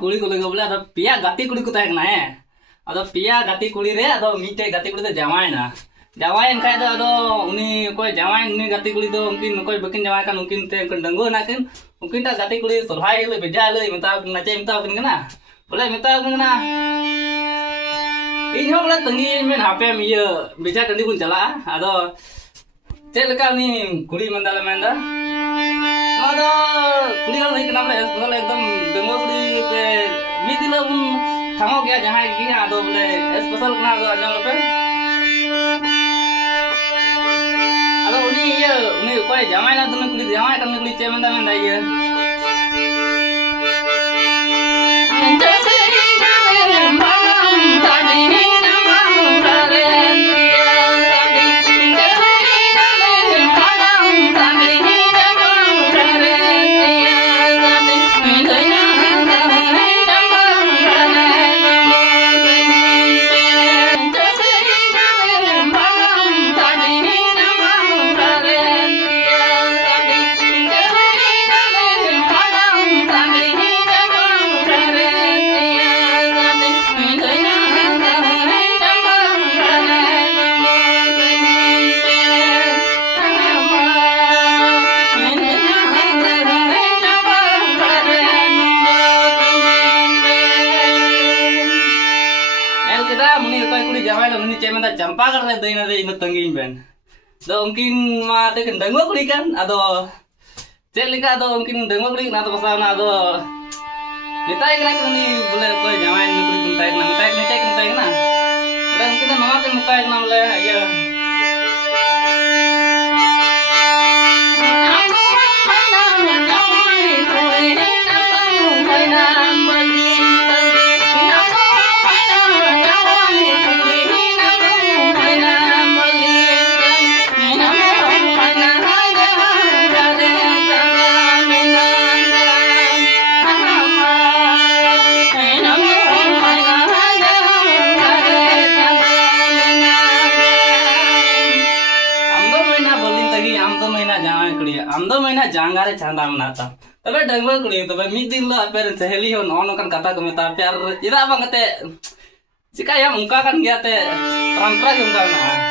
कुड़ी को लगे बोले पिया गाती कुड़ी को तहना है अदो पिया गाती कुड़ी रे अदो मीटे गाती कुड़ी तो जवायना जवायन खाय दो अदो उनी कोई जवायन उनी गाती कुड़ी दो उनकिन कोई बकिन जवाय kan उनकिन ते डंगो नाकिन उनकिन ता गाती कुड़ी सोरहाय ले बेजा ले मेता नाचे मेता किन कना बोले मेता किन कना इन हो बोले तंगी मेन हापे मिया बेजा टंडी बुन चला अदो चेक लेका उनी कुड़ी मंदाले मेंदा ada kuliah lagi kenapa ya soalnya एकदम demo kuliah पे मिदिला उन थामो गया जहां गया आदो बोले स्पेशल कना आदो अंजम पे आदो उनी कोई जमाई ना तुम कुली जमाई करने कुली चे मंदा मंदा ये चंपा कर रहे थे ना इन तंगीन बेन तो उनकिन माते के डंगो कुड़ी kan ado cek lika ado उनकिन डंगो कुड़ी ना तो पसा ना ado निताय कना कनी बोले कोई जवान कुड़ी कुंताय ना निताय ना बोले उनकिन नवा के निताय ना बोले ये आमदो महीना जांगारे चांदा मनाता तबे डंगवा कुड़ी तबे मिद दिन लो पेर सहेली हो नॉन नोकन कथा को मेता प्यार इदा बांगते चिका या उनका kan गया ते परंपरा के उनका ना